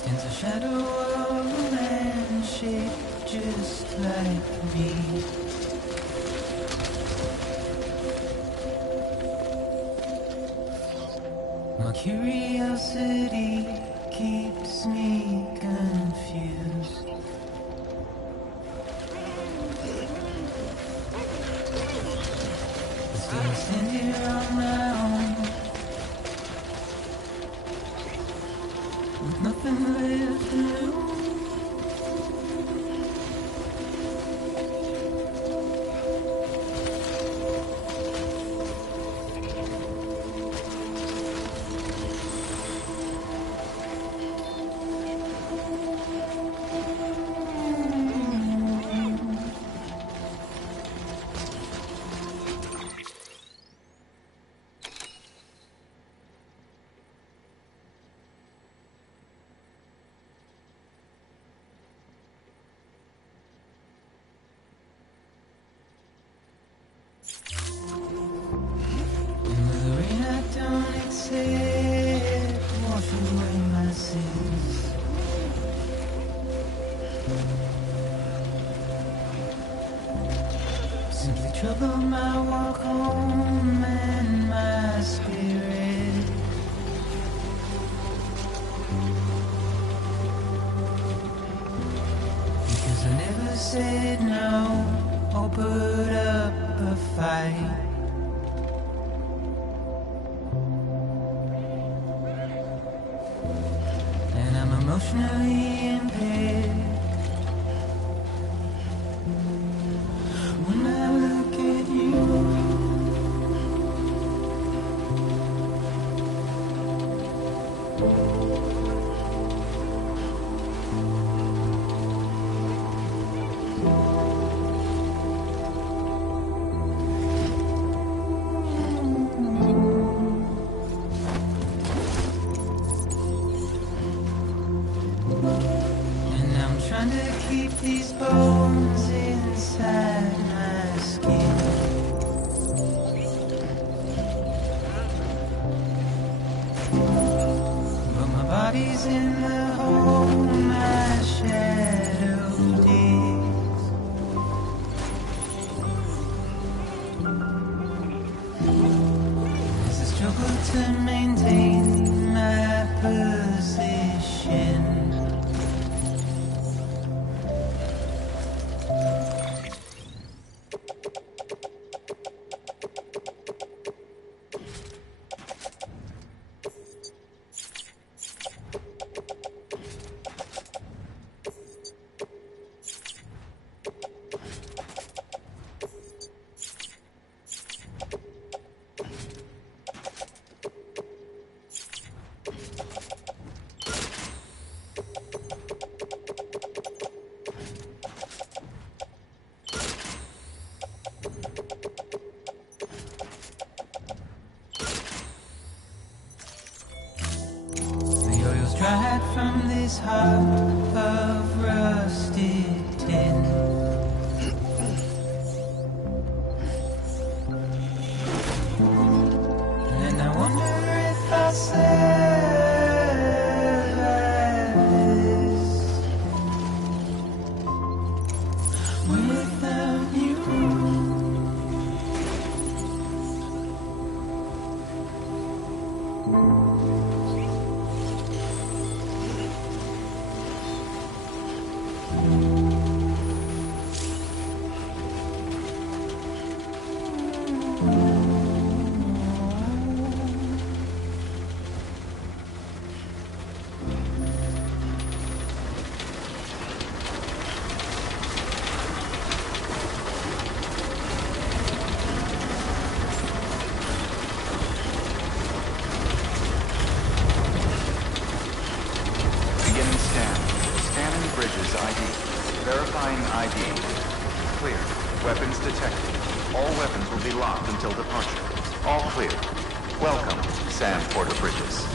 Stands a shadow of a man shaped just like me. My curiosity keeps me confused. Still I stand here on my own, with nothing left to lose. Wash away my sins. Simply trouble my walk home and my spirit. Because I never said no or put up a fight. Emotionally impaired. When I look at you, trying to keep these bones inside my skin. But my body's in the hole my shadow digs. There's a struggle to maintain my position. Dried from this heart of rusted tin. And I wonder if I survive this without you. Bridges ID. Verifying ID. Clear. Weapons detected. All weapons will be locked until departure. All clear. Welcome, Sam Porter Bridges.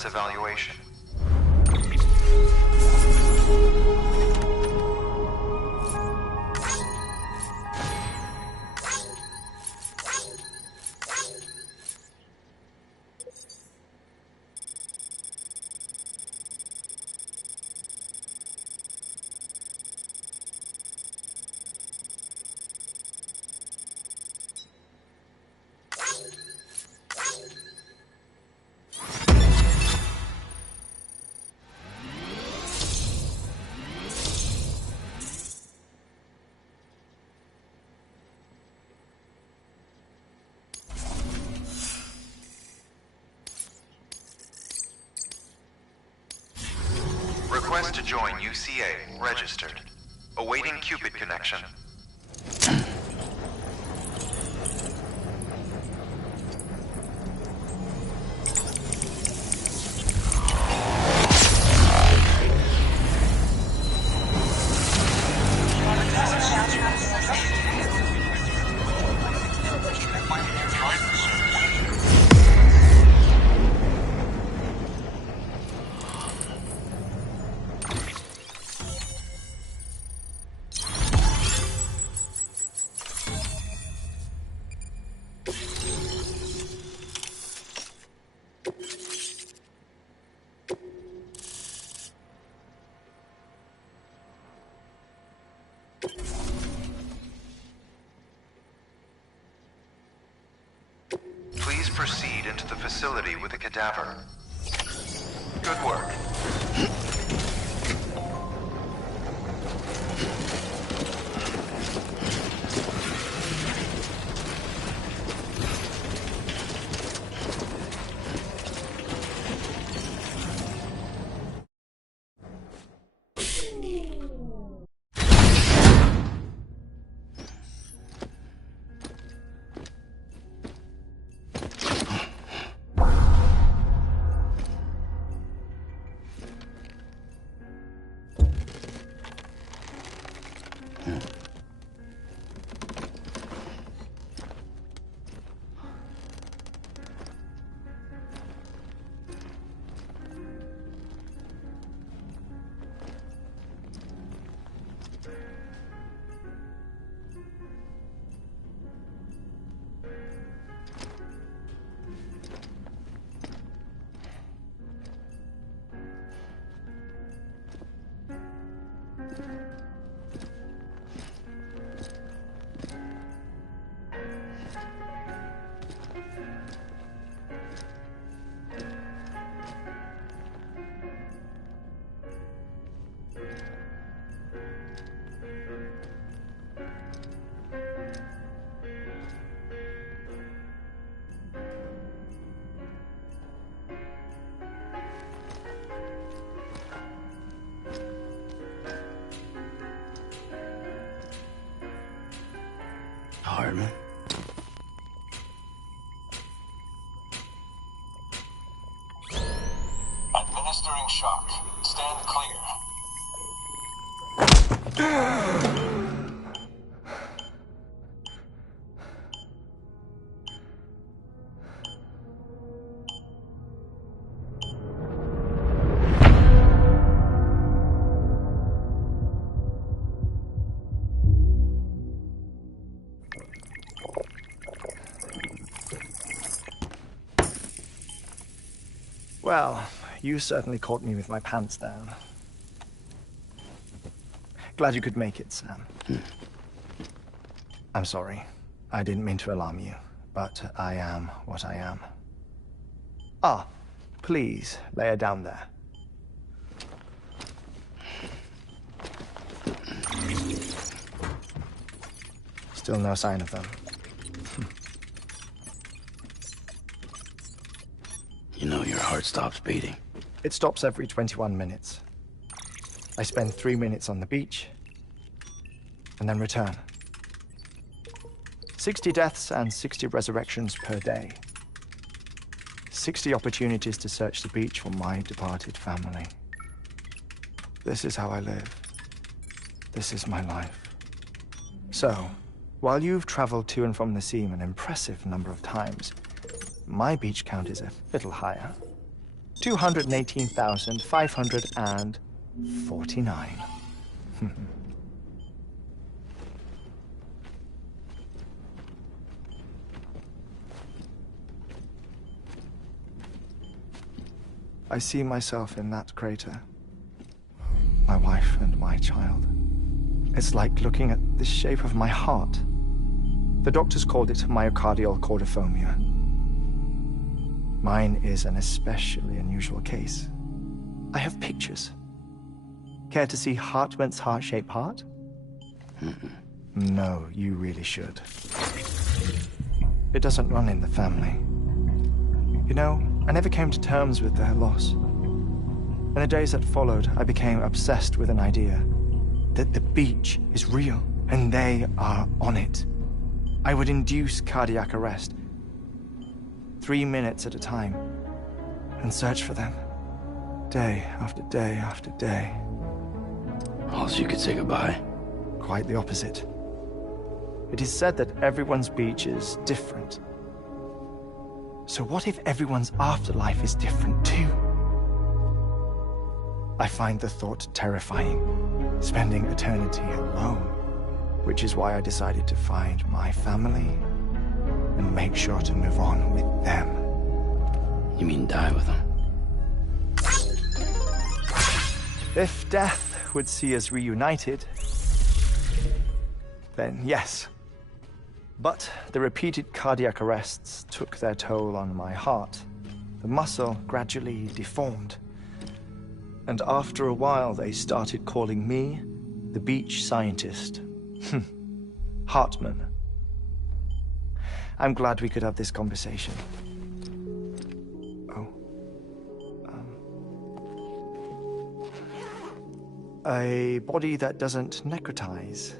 its evaluation. Request to join UCA. Registered. Awaiting Cupid connection. Please proceed into the facility with the cadaver. Good work. Hartman. Administering shock. Stand clear. Well, you certainly caught me with my pants down. Glad you could make it, Sam. I'm sorry. I didn't mean to alarm you, but I am what I am. Ah, please, lay her down there. Still no sign of them. You know your heart stops beating. It stops every 21 minutes. I spend 3 minutes on the beach, and then return. 60 deaths and 60 resurrections per day. 60 opportunities to search the beach for my departed family. This is how I live. This is my life. So, while you've traveled to and from the scene an impressive number of times, my beach count is a little higher. 218,549. I see myself in that crater. My wife and my child. It's like looking at the shape of my heart. The doctors called it myocardial cordiformia. Mine is an especially unusual case. I have pictures. Care to see Hartman's heart-shaped heart? No, you really should. It doesn't run in the family. You know, I never came to terms with their loss. In the days that followed, I became obsessed with an idea that the beach is real and they are on it. I would induce cardiac arrest, 3 minutes at a time, and search for them, day after day after day. Also, you could say goodbye. Quite the opposite. It is said that everyone's beach is different. So what if everyone's afterlife is different too? I find the thought terrifying, spending eternity alone, which is why I decided to find my family and make sure to move on with them. You mean die with them? If death would see us reunited, then yes. But the repeated cardiac arrests took their toll on my heart. The muscle gradually deformed. And after a while, they started calling me the beach scientist. Hartman. I'm glad we could have this conversation. Oh. A body that doesn't necrotize.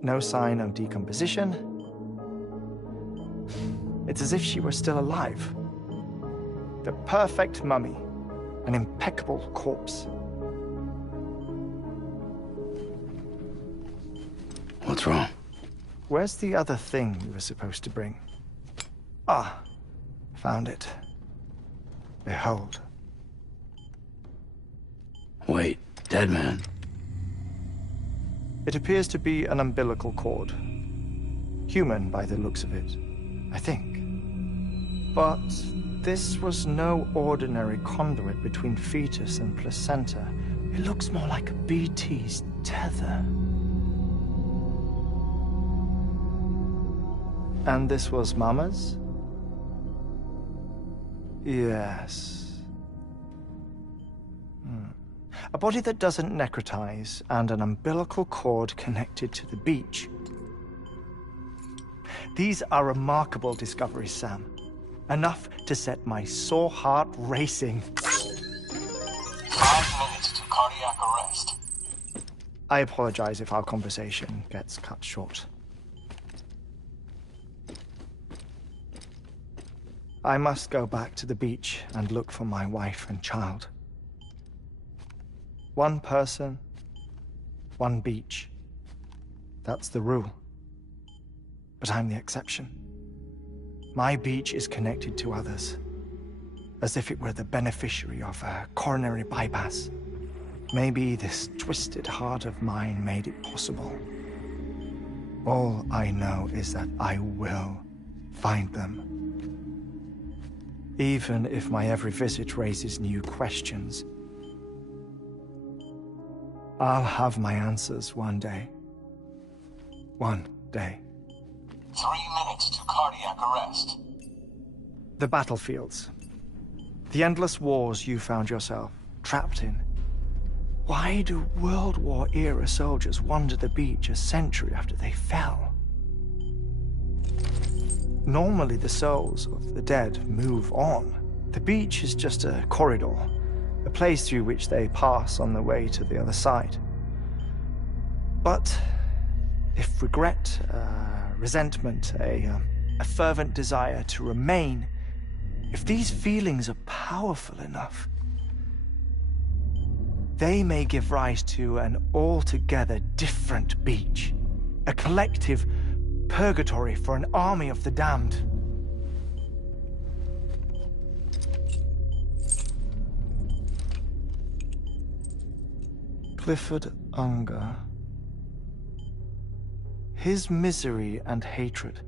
No sign of decomposition. It's as if she were still alive. The perfect mummy. An impeccable corpse. What's wrong? Where's the other thing you were supposed to bring? Ah, found it. Behold. Wait, dead man? It appears to be an umbilical cord. Human by the looks of it, I think. But this was no ordinary conduit between fetus and placenta. It looks more like a BT's tether. And this was Mama's? Yes. A body that doesn't necrotize and an umbilical cord connected to the beach. These are remarkable discoveries, Sam. Enough to set my sore heart racing. 5 minutes to cardiac arrest. I apologize if our conversation gets cut short. I must go back to the beach and look for my wife and child. One person, one beach. That's the rule. But I'm the exception. My beach is connected to others, as if it were the beneficiary of a coronary bypass. Maybe this twisted heart of mine made it possible. All I know is that I will find them. Even if my every visit raises new questions, I'll have my answers one day. One day. 3 minutes to cardiac arrest. The battlefields. The endless wars you found yourself trapped in. Why do World War-era soldiers wander the beach a century after they fell? Normally the souls of the dead move on. The beach is just a corridor, a place through which they pass on the way to the other side. But if regret, resentment, a fervent desire to remain, if these feelings are powerful enough, they may give rise to an altogether different beach, a collective purgatory for an army of the damned. Clifford Unger. His misery and hatred,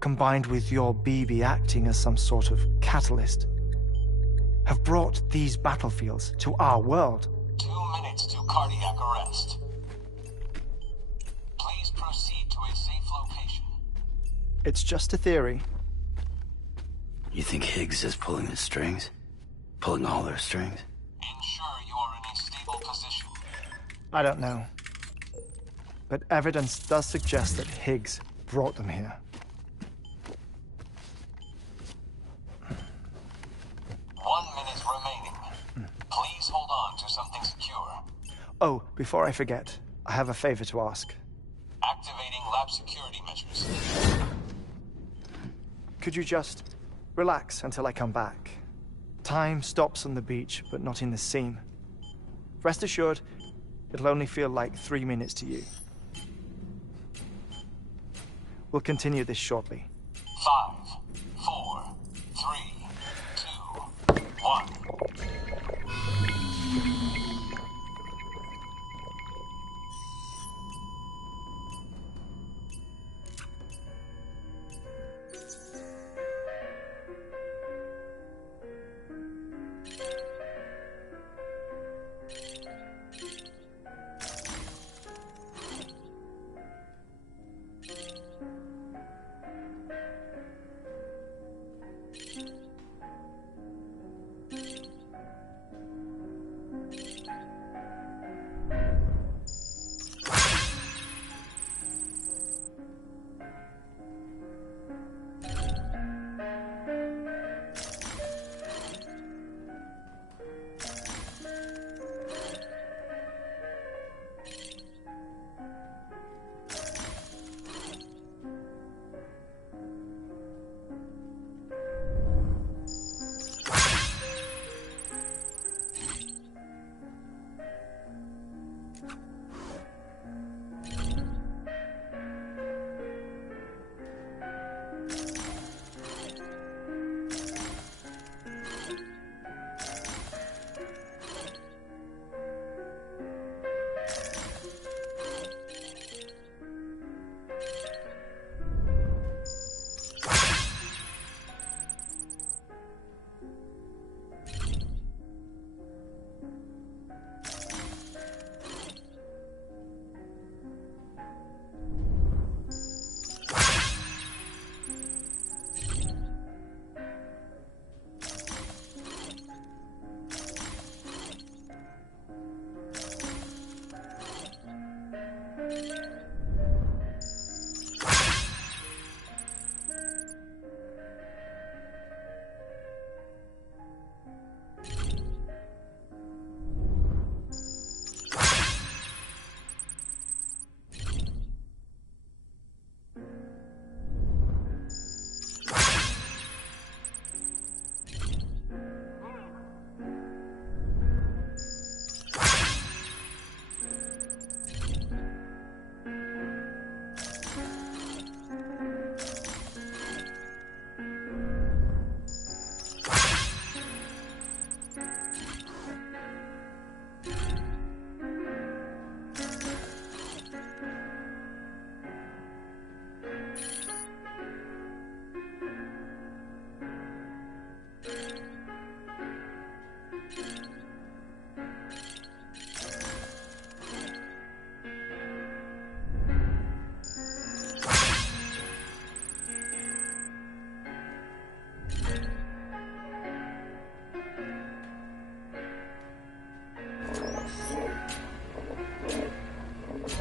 combined with your BB acting as some sort of catalyst, have brought these battlefields to our world. 2 minutes to cardiac arrest. Please proceed to a safe location. It's just a theory. You think Higgs is pulling the strings? Pulling all their strings? Ensure you are in a stable position. I don't know. But evidence does suggest that Higgs brought them here. 1 minute remaining. Please hold on to something secure. Oh, before I forget, I have a favor to ask. Activating lab security measures. Could you just relax until I come back? Time stops on the beach, but not in the scene. Rest assured, it'll only feel like 3 minutes to you. We'll continue this shortly. 5, 4, 3, 2, 1.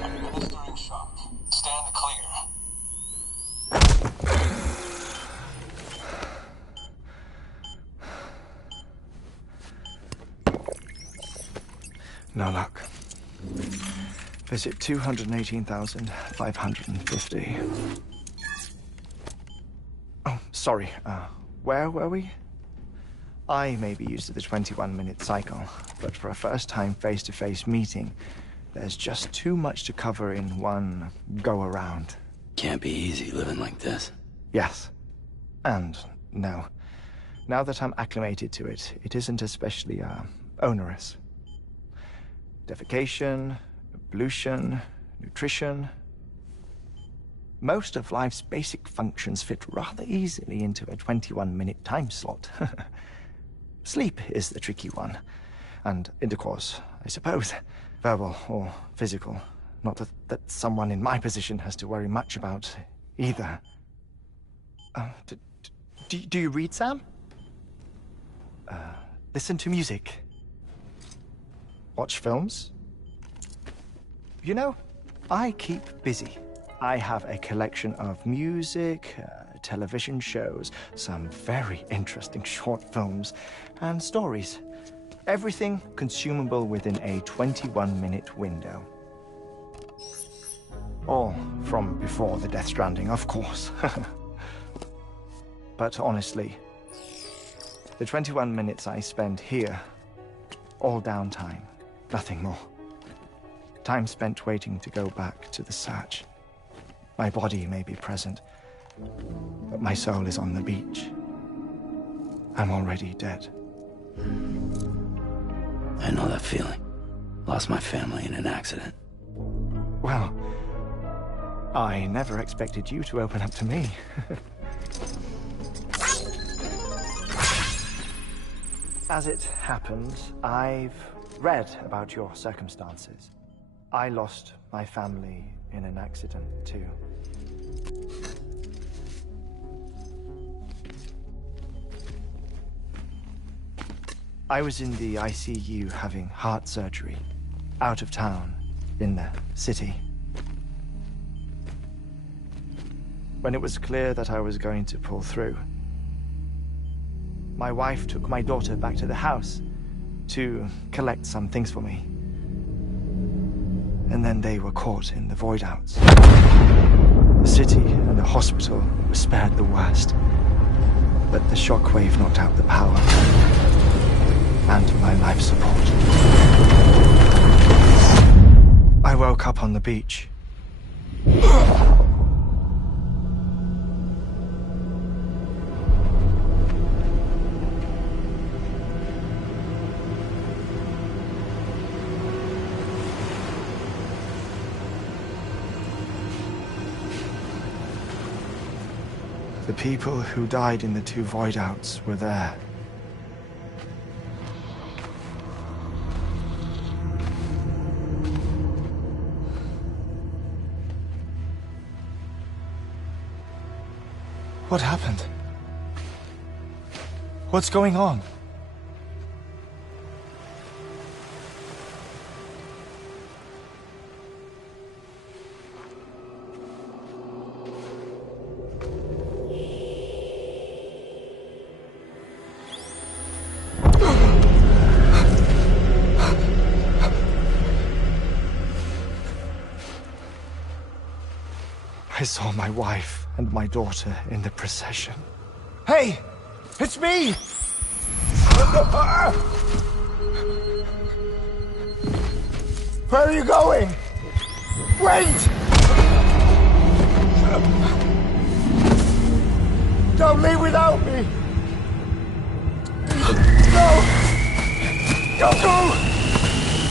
Administering shock. Stand clear. No luck. Visit 218,550. Oh, sorry. Where were we? I may be used to the 21-minute cycle, but for a first-time face-to-face meeting, there's just too much to cover in one go-around. Can't be easy living like this. Yes. And no. Now that I'm acclimated to it, it isn't especially, onerous. defecation, ablution, nutrition. Most of life's basic functions fit rather easily into a 21-minute time slot. Sleep is the tricky one. And intercourse, I suppose. Verbal or physical. Not that someone in my position has to worry much about either. Do you read, Sam? Listen to music. Watch films. You know, I keep busy. I have a collection of music, television shows, some very interesting short films, and stories. Everything consumable within a 21-minute window. All from before the Death Stranding, of course. But honestly, the 21 minutes I spend here, all downtime, nothing more. Time spent waiting to go back to the search. My body may be present, but my soul is on the beach. I'm already dead. I know that feeling. Lost my family in an accident. Well, I never expected you to open up to me. As it happens, I've read about your circumstances. I lost my family in an accident, too. I was in the ICU having heart surgery, out of town, in the city. When it was clear that I was going to pull through, my wife took my daughter back to the house to collect some things for me. And then they were caught in the void-outs. The city and the hospital were spared the worst, but the shockwave knocked out the power and my life support. I woke up on the beach. The people who died in the two void-outs were there. What happened? What's going on? I saw my wife and my daughter in the procession. Hey! It's me! Where are you going? Wait! Don't leave without me! No! Don't go!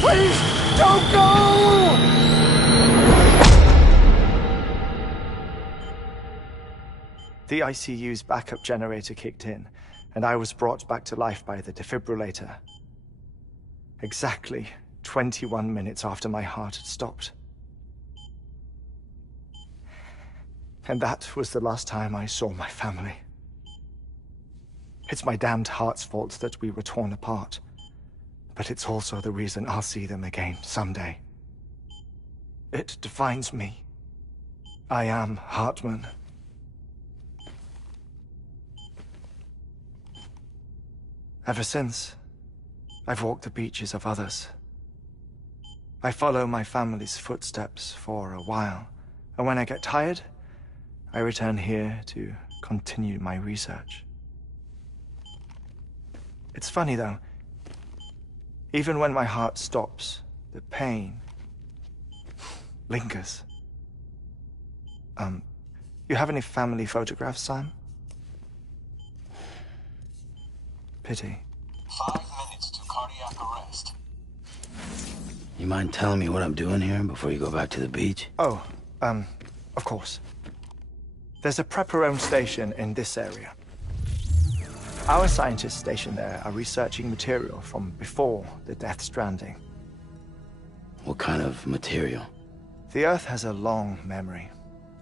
Please, don't go! The ICU's backup generator kicked in, and I was brought back to life by the defibrillator. Exactly 21 minutes after my heart had stopped. And that was the last time I saw my family. It's my damned heart's fault that we were torn apart, but it's also the reason I'll see them again someday. It defines me. I am Hartman. Ever since, I've walked the beaches of others. I follow my family's footsteps for a while, and when I get tired, I return here to continue my research. It's funny though, even when my heart stops, the pain lingers. You have any family photographs, Sam? Pity. 5 minutes to cardiac arrest. You mind telling me what I'm doing here before you go back to the beach? Oh, of course. There's a prepper-owned station in this area. Our scientists stationed there are researching material from before the Death Stranding. What kind of material? The Earth has a long memory.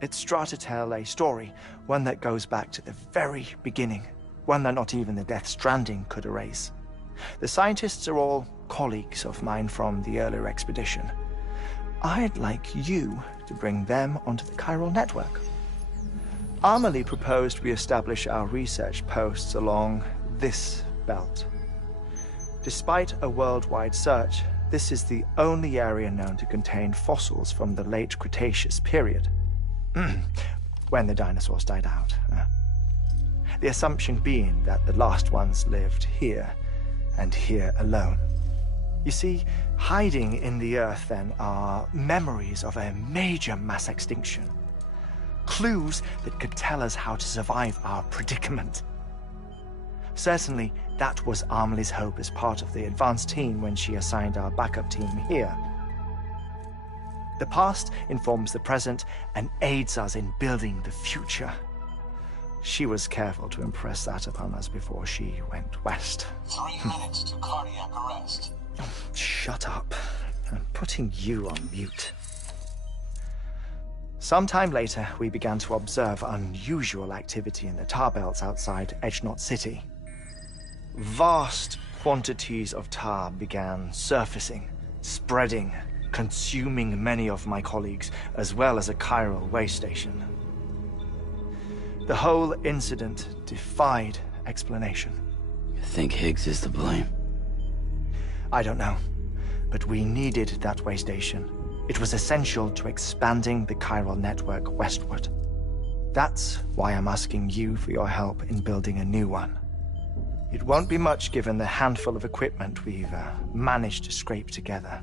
It's trying to tell a story, one that goes back to the very beginning, one that not even the Death Stranding could erase. The scientists are all colleagues of mine from the earlier expedition. I'd like you to bring them onto the chiral network. Amelie proposed we establish our research posts along this belt. Despite a worldwide search, this is the only area known to contain fossils from the late Cretaceous period, when the dinosaurs died out. The assumption being that the last ones lived here, and here alone. You see, hiding in the Earth, then, are memories of a major mass extinction. Clues that could tell us how to survive our predicament. Certainly, that was Amelie's hope as part of the advanced team when she assigned our backup team here. The past informs the present and aids us in building the future. She was careful to impress that upon us before she went west. 3 minutes to cardiac arrest. Shut up. I'm putting you on mute. Sometime later, we began to observe unusual activity in the tar belts outside Edgenot City. Vast quantities of tar began surfacing, spreading, consuming many of my colleagues, as well as a chiral way station. The whole incident defied explanation. You think Higgs is to blame? I don't know, but we needed that way station. It was essential to expanding the chiral network westward. That's why I'm asking you for your help in building a new one. It won't be much given the handful of equipment we've managed to scrape together.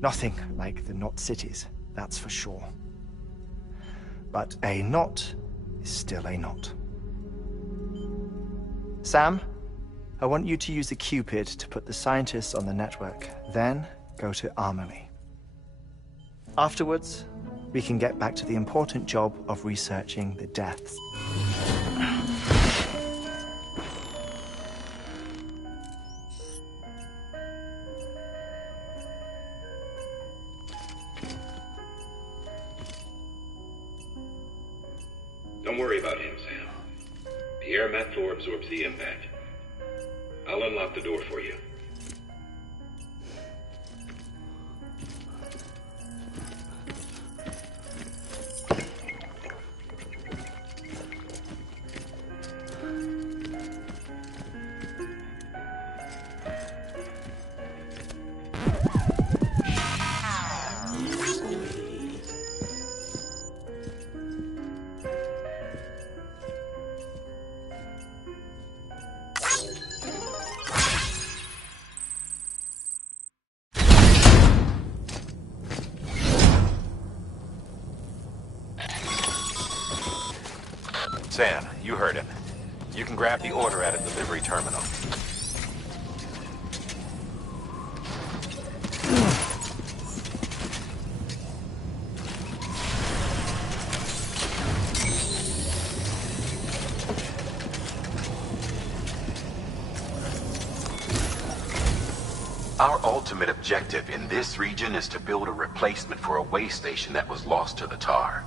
Nothing like the knot cities, that's for sure. But a knot is still a knot. Sam, I want you to use the Cupid to put the scientists on the network, then go to Amelie. Afterwards, we can get back to the important job of researching the deaths. Don't worry about him, Sam. The air mat floor absorbs the impact. I'll unlock the door for you. Sam, you heard him. You can grab the order at a delivery terminal. Our ultimate objective in this region is to build a replacement for a way station that was lost to the tar.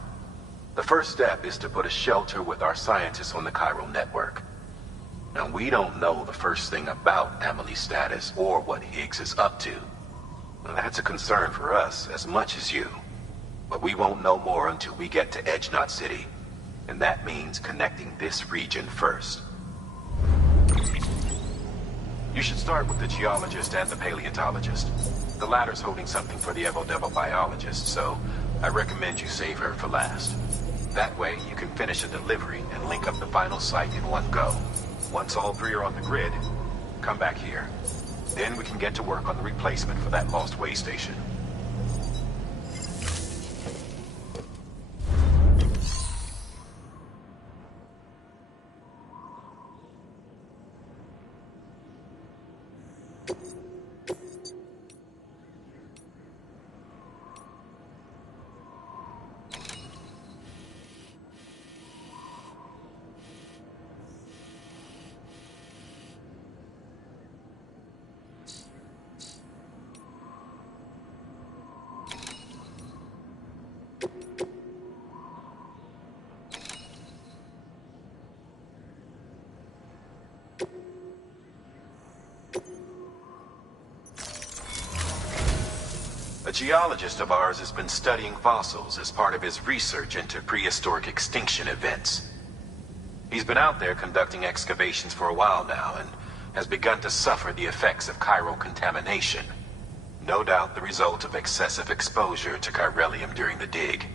The first step is to put a shelter with our scientists on the chiral network. Now, we don't know the first thing about Amelie's status or what Higgs is up to. Well, that's a concern for us as much as you. But we won't know more until we get to Edgenot City. And that means connecting this region first. You should start with the geologist and the paleontologist. The latter's holding something for the Evo-Devo biologist, so I recommend you save her for last. That way, you can finish a delivery and link up the final site in one go. Once all three are on the grid, come back here. Then we can get to work on the replacement for that lost way station. A geologist of ours has been studying fossils as part of his research into prehistoric extinction events. He's been out there conducting excavations for a while now and has begun to suffer the effects of chiral contamination. No doubt the result of excessive exposure to chiralium during the dig.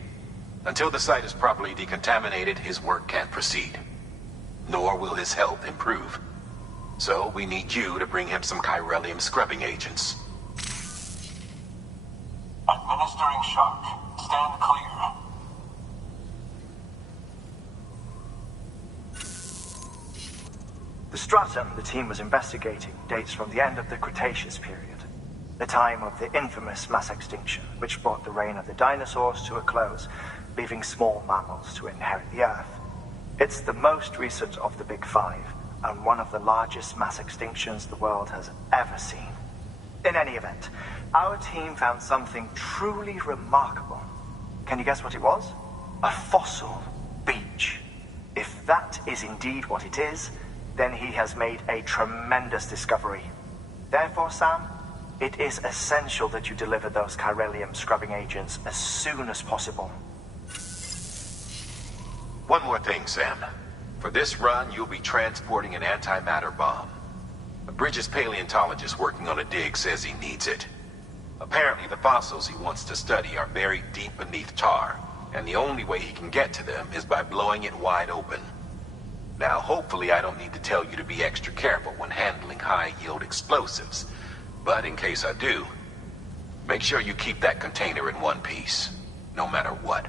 Until the site is properly decontaminated, his work can't proceed. Nor will his health improve. So we need you to bring him some chiralium scrubbing agents. Administering shock. Stand clear. The stratum the team was investigating dates from the end of the Cretaceous period, the time of the infamous mass extinction, which brought the reign of the dinosaurs to a close, leaving small mammals to inherit the Earth. It's the most recent of the Big Five, and one of the largest mass extinctions the world has ever seen. In any event, our team found something truly remarkable. Can you guess what it was? A fossil beach. If that is indeed what it is, then he has made a tremendous discovery. Therefore, Sam, it is essential that you deliver those chiralium scrubbing agents as soon as possible. One more thing, Sam. For this run, you'll be transporting an antimatter bomb. A Bridges paleontologist working on a dig says he needs it. Apparently, the fossils he wants to study are buried deep beneath tar, and the only way he can get to them is by blowing it wide open. Now, hopefully I don't need to tell you to be extra careful when handling high-yield explosives. But in case I do, make sure you keep that container in one piece, no matter what.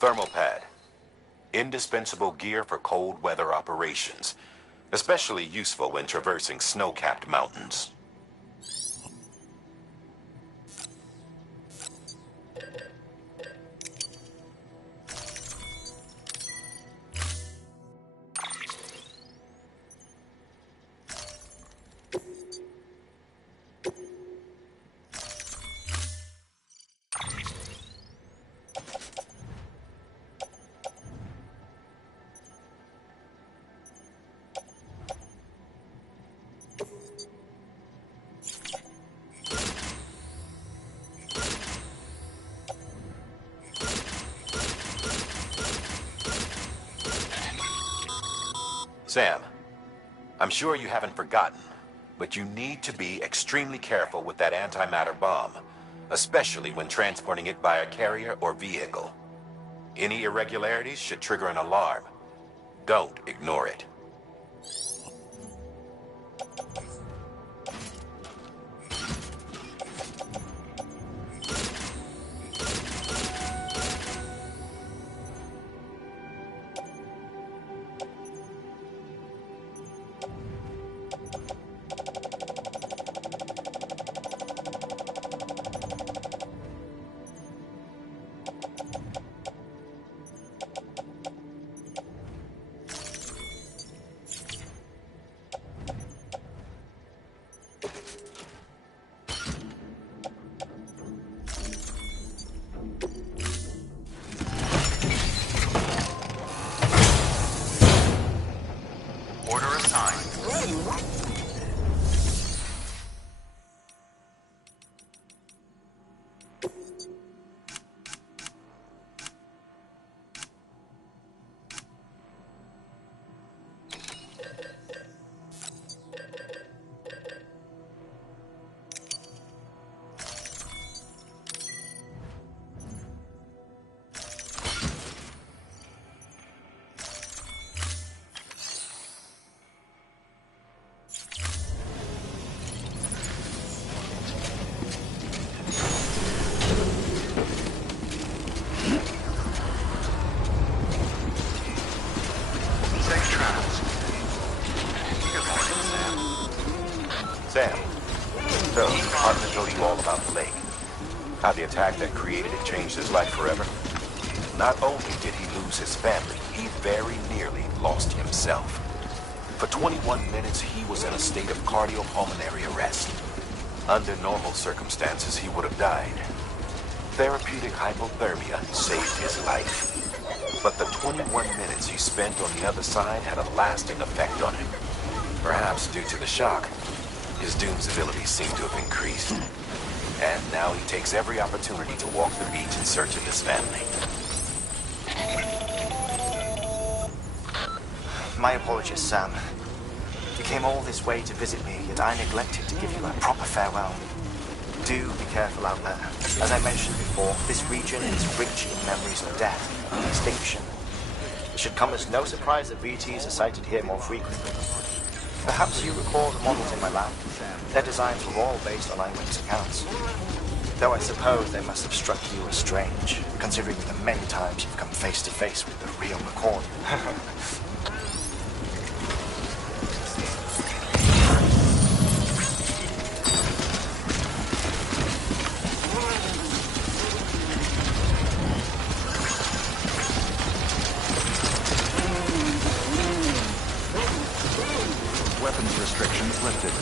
Thermal pad. Indispensable gear for cold weather operations, especially useful when traversing snow-capped mountains. Sam, I'm sure you haven't forgotten, but you need to be extremely careful with that antimatter bomb, especially when transporting it by a carrier or vehicle. Any irregularities should trigger an alarm. Don't ignore it. Sam, so, I'm going to tell you all about the lake. How the attack that created it changed his life forever. Not only did he lose his family, he very nearly lost himself. For 21 minutes, he was in a state of cardiopulmonary arrest. Under normal circumstances, he would have died. Therapeutic hypothermia saved his life. But the 21 minutes he spent on the other side had a lasting effect on him. Perhaps due to the shock. His Doom's abilities seem to have increased. And now he takes every opportunity to walk the beach in search of his family. My apologies, Sam. You came all this way to visit me, yet I neglected to give you a proper farewell. Do be careful out there. As I mentioned before, this region is rich in memories of death and extinction. It should come as no surprise that VTs are sighted here more frequently. Perhaps you recall the models in my lab. Their designs were all based on eyewitness accounts. Though I suppose they must have struck you as strange, considering the many times you've come face to face with the real McCoy. Weapons restrictions lifted.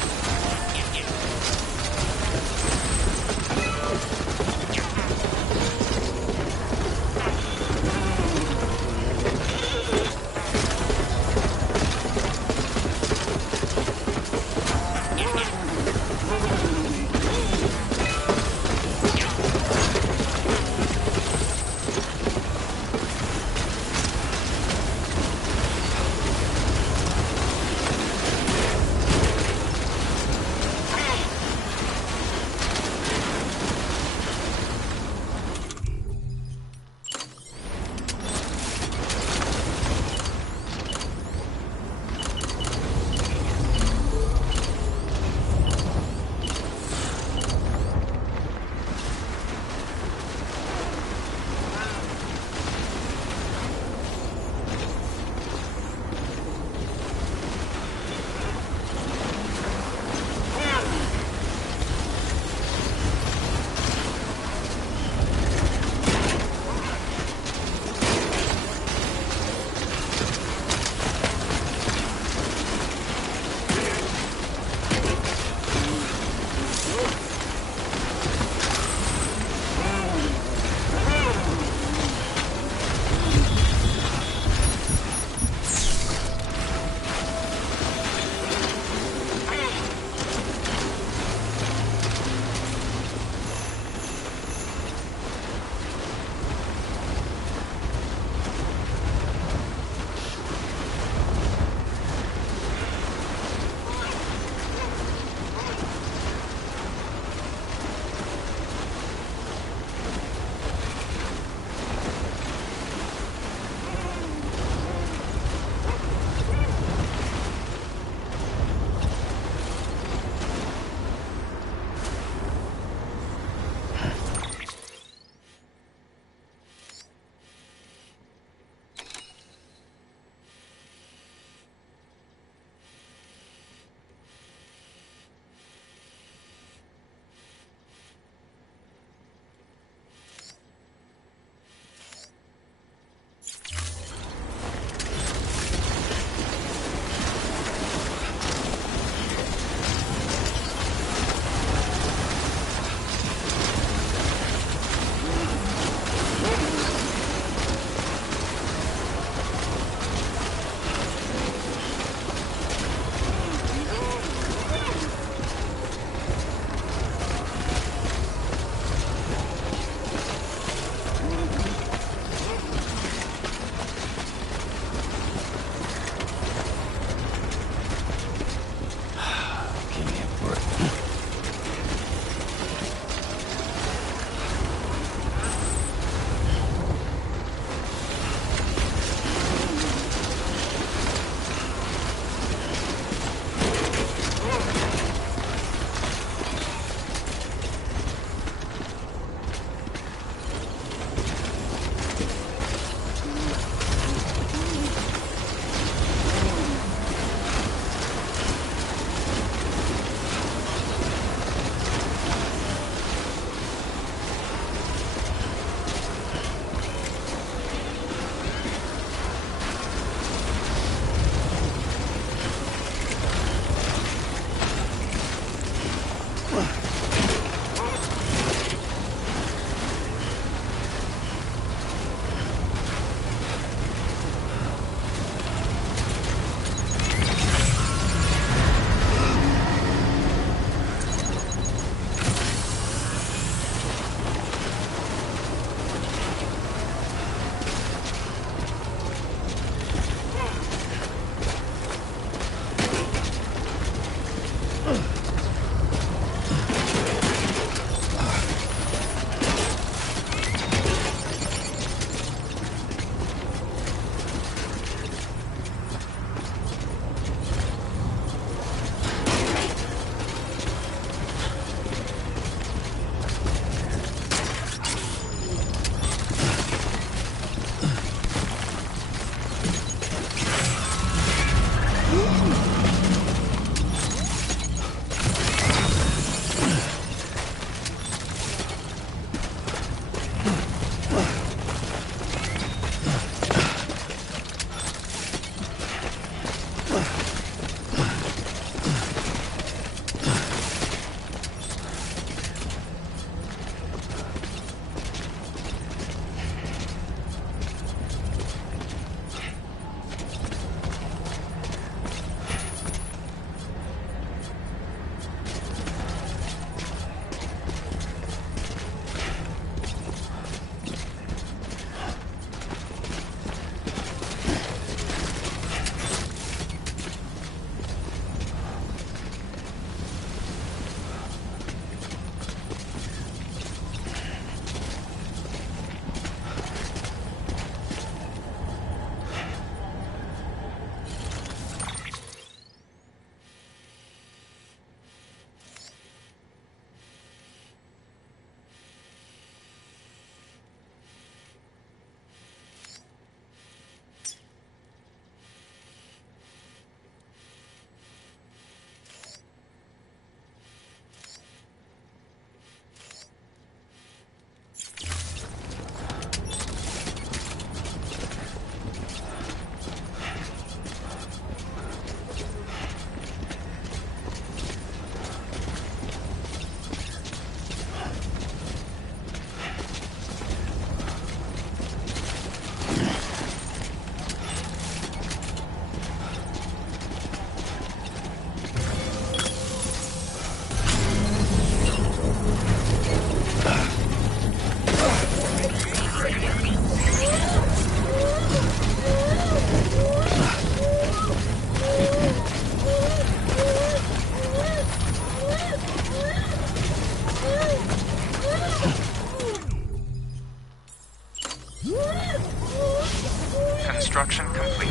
Construction complete.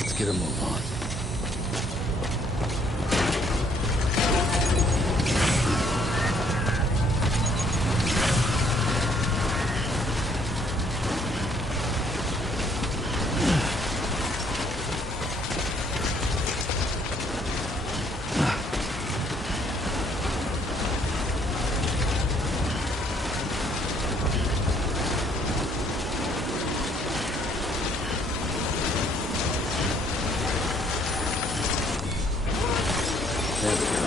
Let's get a move on. There we go.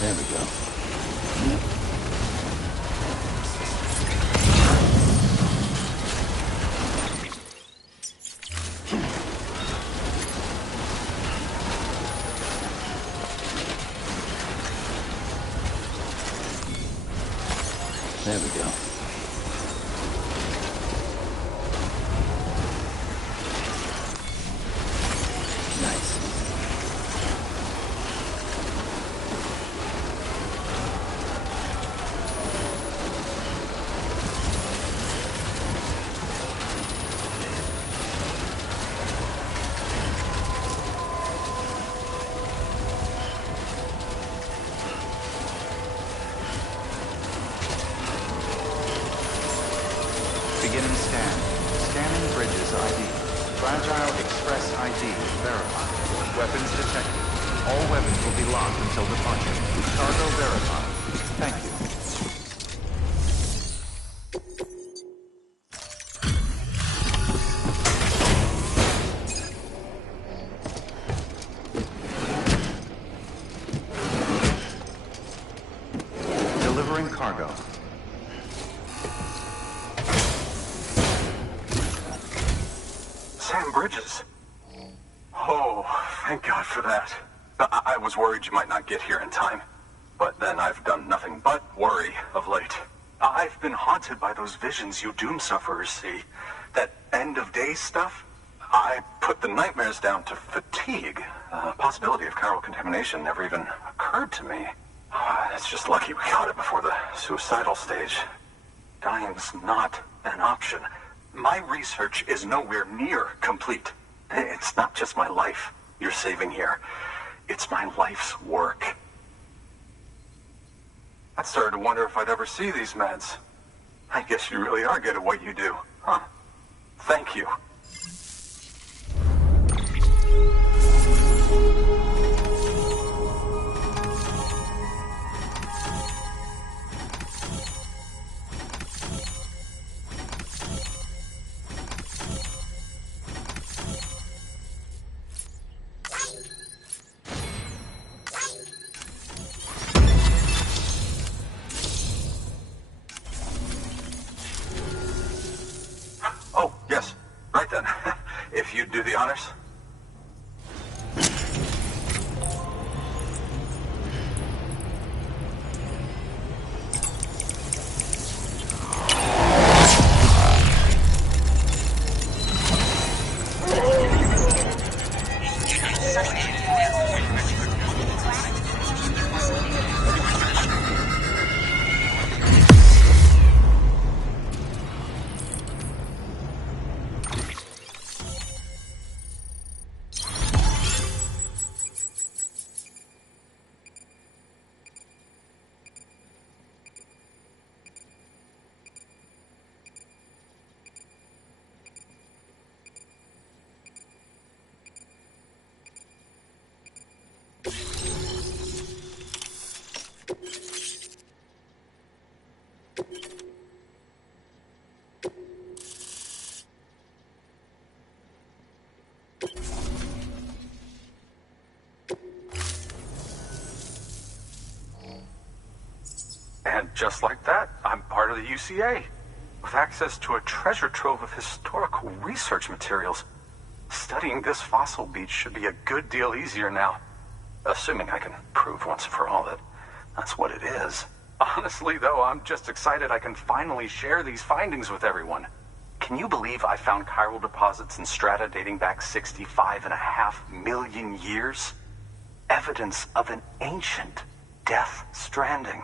There we go. There we go. Nice. Beginning scan. Scanning bridges ID. Fragile Express ID verified. Weapons detected. All weapons will be locked until departure. Cargo verified. Thank you. Delivering cargo. Sam Bridges. Oh, thank God for that. I was worried you might not get here in time. But then I've done nothing but worry of late. I've been haunted by those visions you doom sufferers see. That end of day stuff. I put the nightmares down to fatigue. Possibility of chiral contamination never even occurred to me. It's just lucky we caught it before the suicidal stage. Dying's not an option. My research is nowhere near complete. It's not just my life you're saving here. It's my life's work. I started to wonder if I'd ever see these meds. I guess you really are good at what you do, huh? Thank you. just like that, I'm part of the UCA, with access to a treasure trove of historical research materials. Studying this fossil beach should be a good deal easier now, assuming I can prove once and for all that that's what it is. Honestly, though, I'm just excited I can finally share these findings with everyone. Can you believe I found chiral deposits in strata dating back 65.5 million years? Evidence of an ancient death stranding.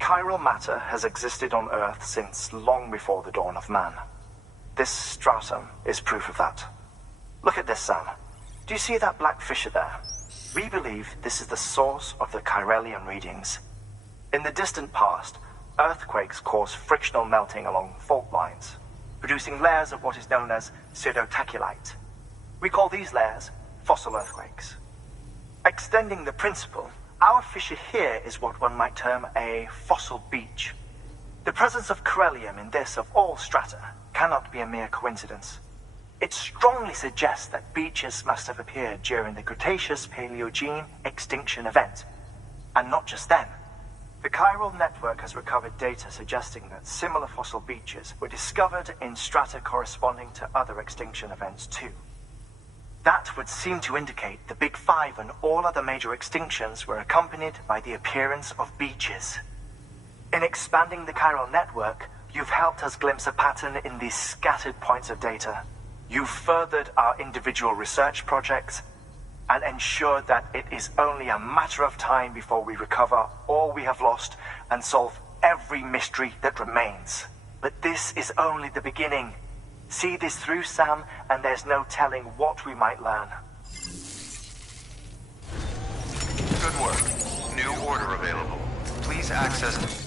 Chiral matter has existed on Earth since long before the dawn of man. This stratum is proof of that. Look at this, Sam. Do you see that black fissure there? We believe this is the source of the Chiralian readings. In the distant past, earthquakes caused frictional melting along fault lines, producing layers of what is known as pseudotachylite. We call these layers fossil earthquakes. Extending the principle, our fissure here is what one might term a fossil beach. The presence of chiralium in this of all strata cannot be a mere coincidence. It strongly suggests that beaches must have appeared during the Cretaceous-Paleogene extinction event. And not just then. The chiral network has recovered data suggesting that similar fossil beaches were discovered in strata corresponding to other extinction events too. That would seem to indicate the Big Five and all other major extinctions were accompanied by the appearance of beaches. In expanding the chiral network, you've helped us glimpse a pattern in these scattered points of data. You've furthered our individual research projects and ensured that it is only a matter of time before we recover all we have lost and solve every mystery that remains. But this is only the beginning. See this through, Sam, and there's no telling what we might learn. Good work. New order available. Please access...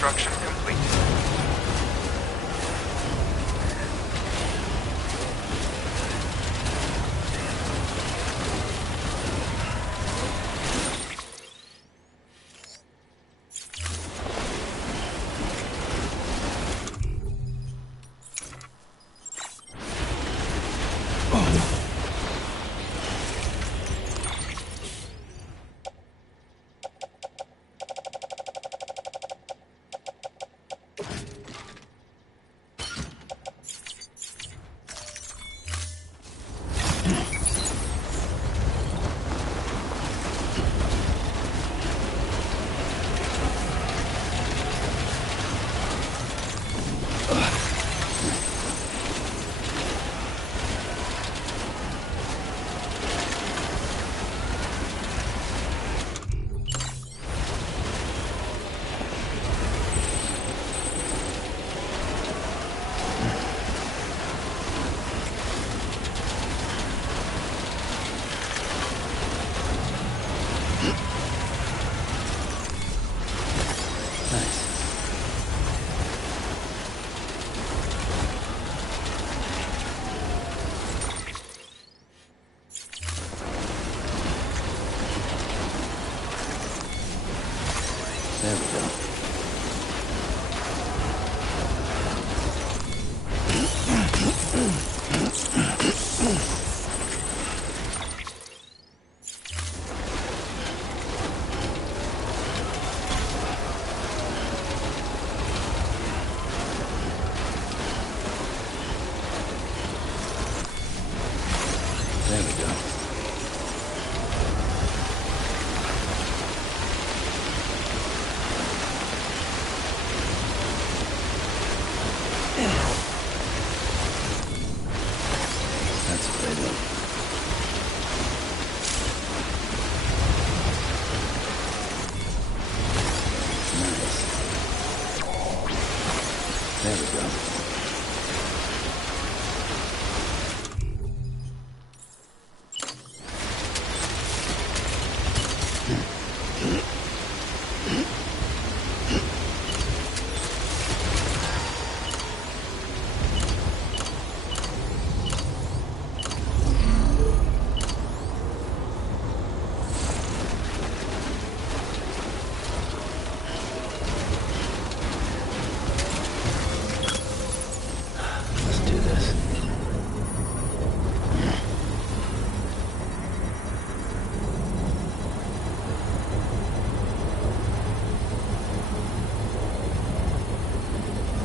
Construction complete. There we go. There we go. That's a great look. Nice. There we go. Let's do this.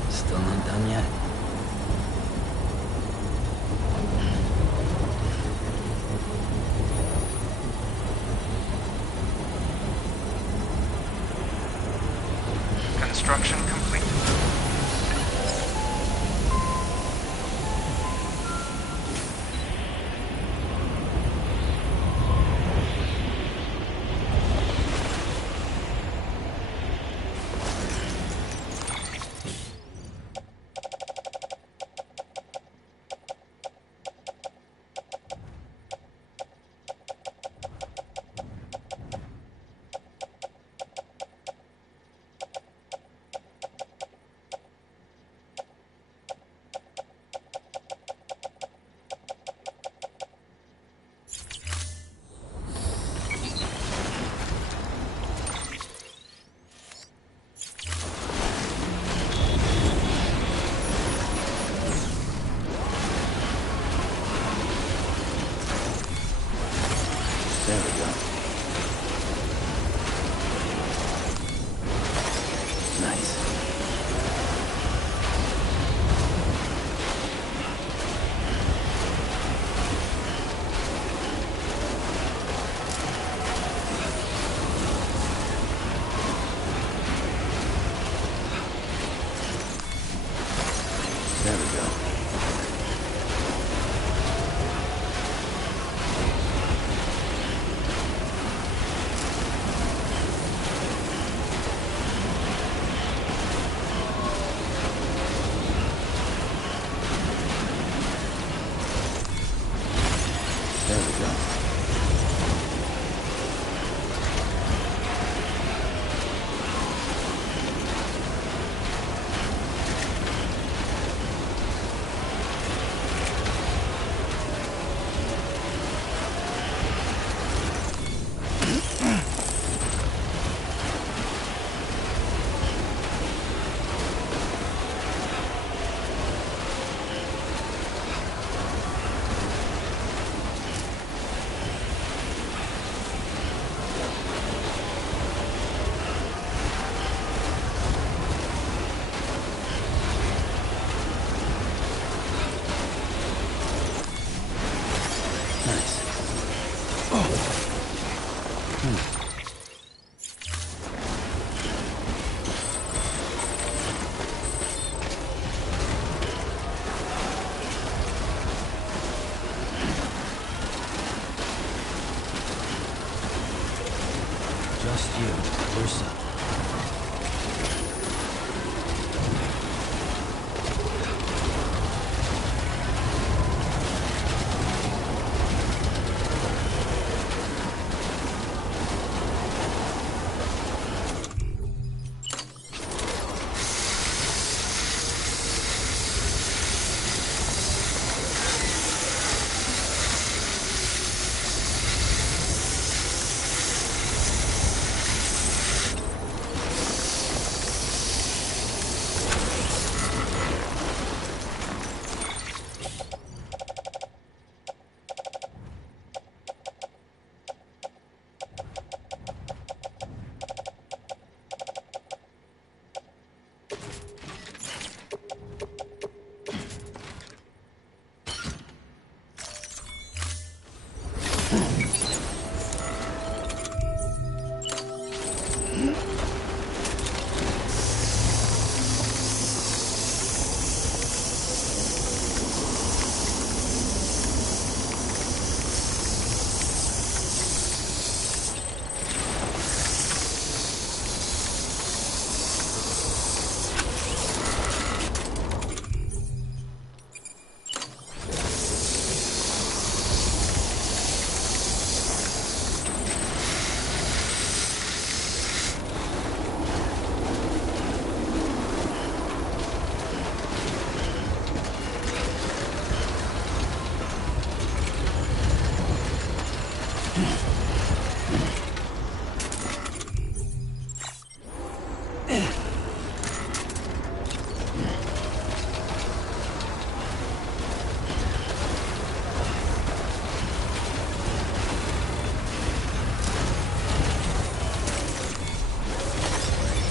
Still not done yet. Construction complete. There we go. Nice. There we go. Nice. Just you. Where's up?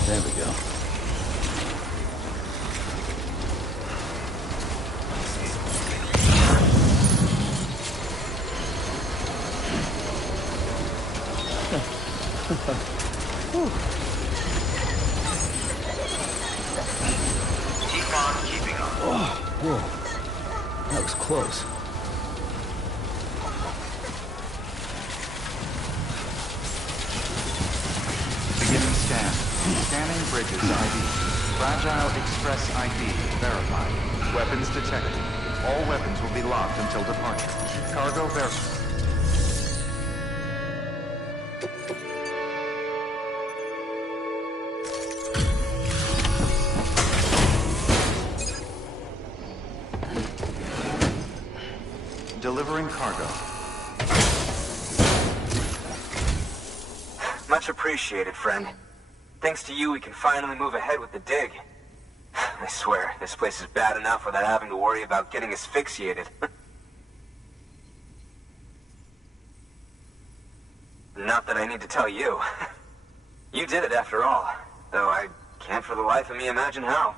There we go. Keep on keeping up. Oh, whoa. That was close. Beginning scan. Scanning bridges ID. Fragile Express ID verified. Weapons detected. All weapons will be locked until departure. Cargo verified. Delivering cargo. Much appreciated, friend. Thanks to you, we can finally move ahead with the dig. I swear, this place is bad enough without having to worry about getting asphyxiated. Not that I need to tell you. You did it after all, though I can't for the life of me imagine how.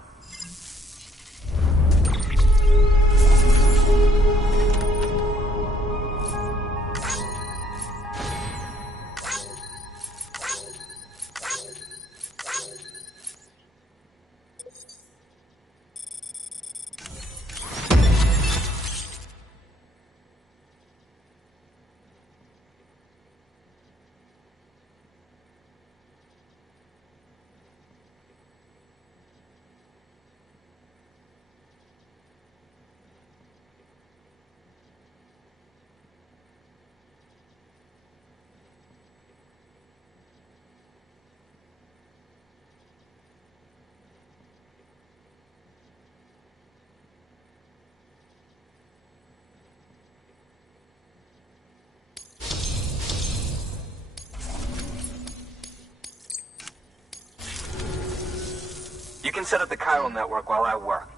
You can set up the chiral network while I work.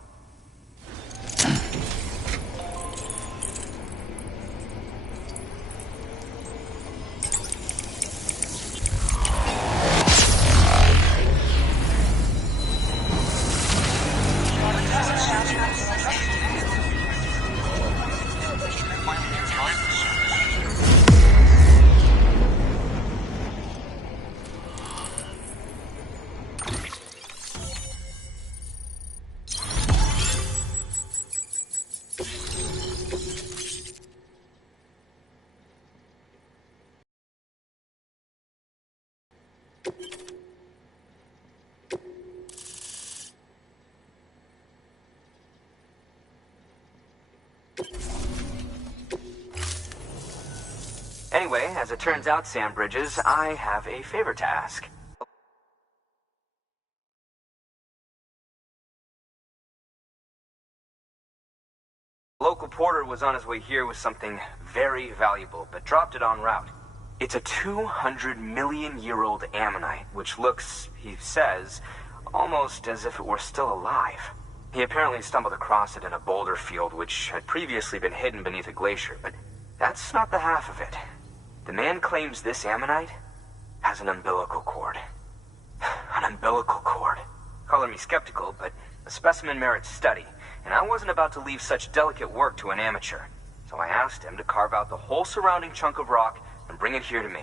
Anyway, as it turns out, Sam Bridges, I have a favor to ask. The local porter was on his way here with something very valuable, but dropped it en route. It's a 200-million-year-old ammonite, which looks, he says, almost as if it were still alive. He apparently stumbled across it in a boulder field which had previously been hidden beneath a glacier, but that's not the half of it. The man claims this ammonite has an umbilical cord. An umbilical cord. Color me skeptical, but the specimen merits study, and I wasn't about to leave such delicate work to an amateur. So I asked him to carve out the whole surrounding chunk of rock and bring it here to me.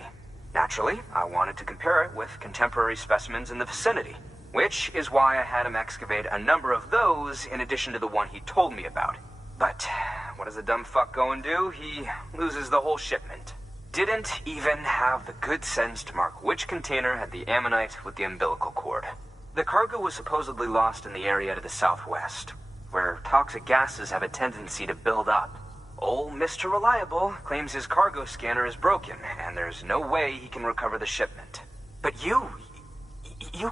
Naturally, I wanted to compare it with contemporary specimens in the vicinity, which is why I had him excavate a number of those in addition to the one he told me about. But what does the dumb fuck go and do? He loses the whole shipment. Didn't even have the good sense to mark which container had the ammonite with the umbilical cord. The cargo was supposedly lost in the area to the southwest, where toxic gases have a tendency to build up. Old Mr. Reliable claims his cargo scanner is broken, and there's no way he can recover the shipment. But you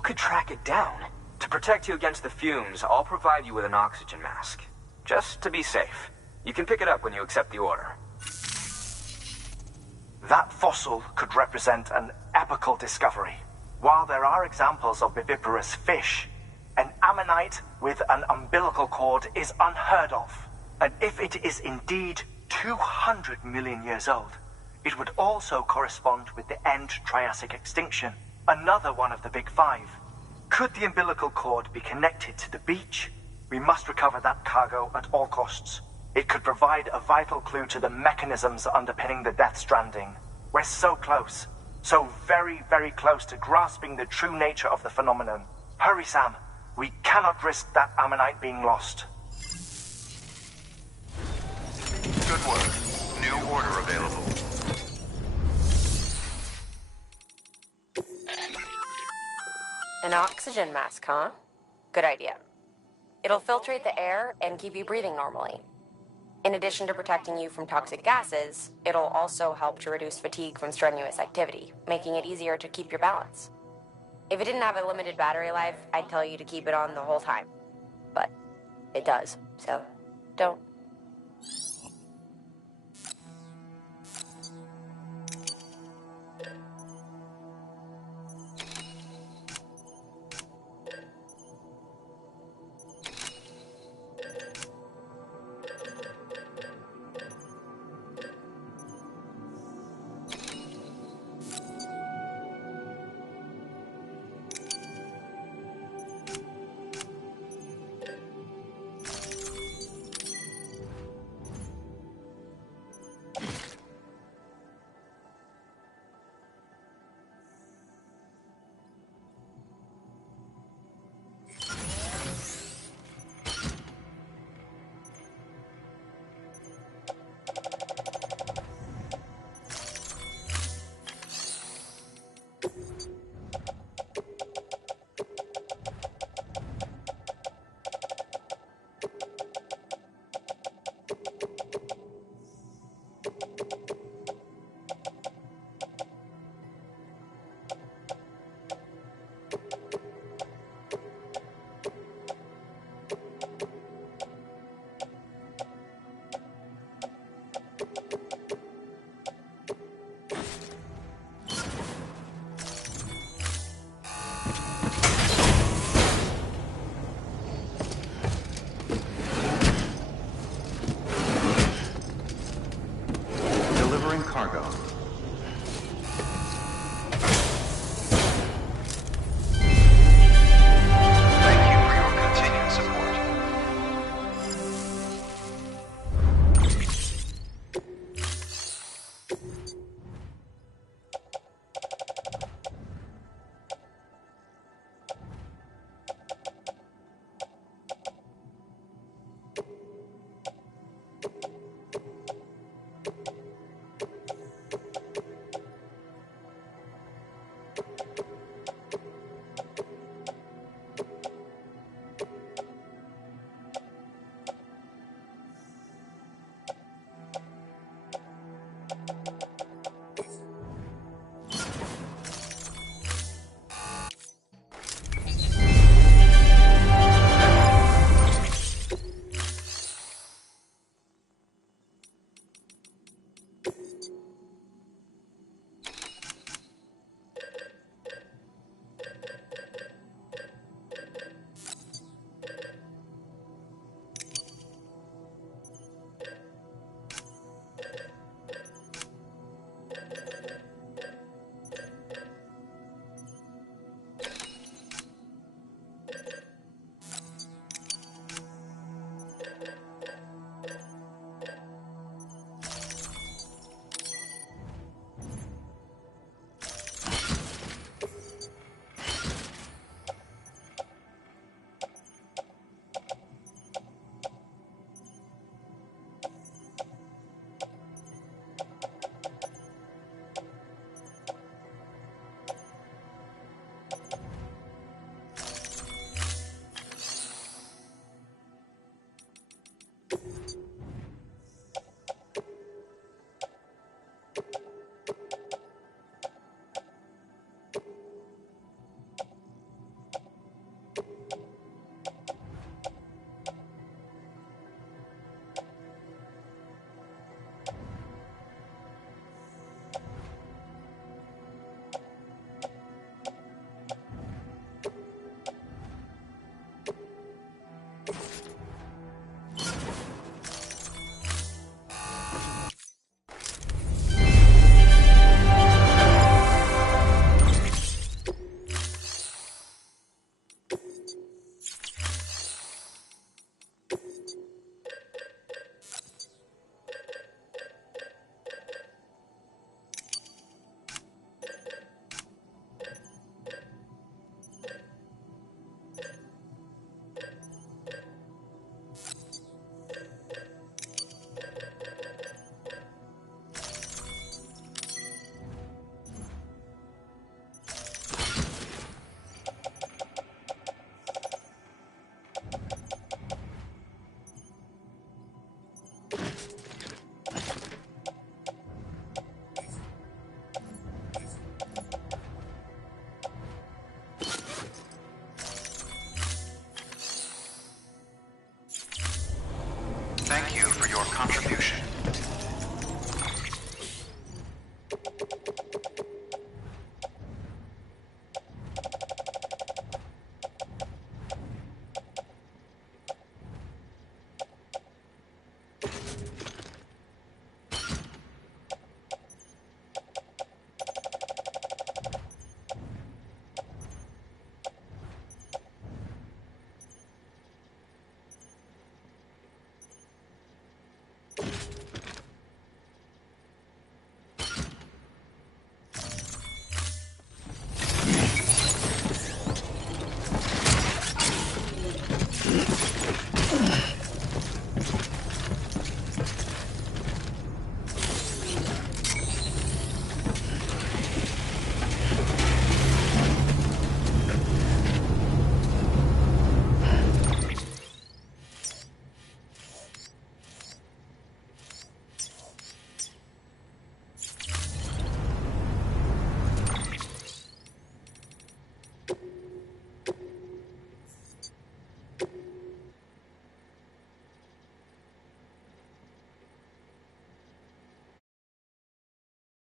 could track it down. To protect you against the fumes, I'll provide you with an oxygen mask. Just to be safe. You can pick it up when you accept the order. That fossil could represent an epochal discovery. While there are examples of viviparous fish, an ammonite with an umbilical cord is unheard of. And if it is indeed 200 million years old, it would also correspond with the end Triassic extinction, another one of the big five. Could the umbilical cord be connected to the beach? We must recover that cargo at all costs. It could provide a vital clue to the mechanisms underpinning the Death Stranding. We're so close. So very, very close to grasping the true nature of the phenomenon. Hurry, Sam. We cannot risk that ammonite being lost. Good work. New order available. An oxygen mask, huh? Good idea. It'll filtrate the air and keep you breathing normally. In addition to protecting you from toxic gases, it'll also help to reduce fatigue from strenuous activity, making it easier to keep your balance. If it didn't have a limited battery life, I'd tell you to keep it on the whole time. But it does, so don't. Cargo.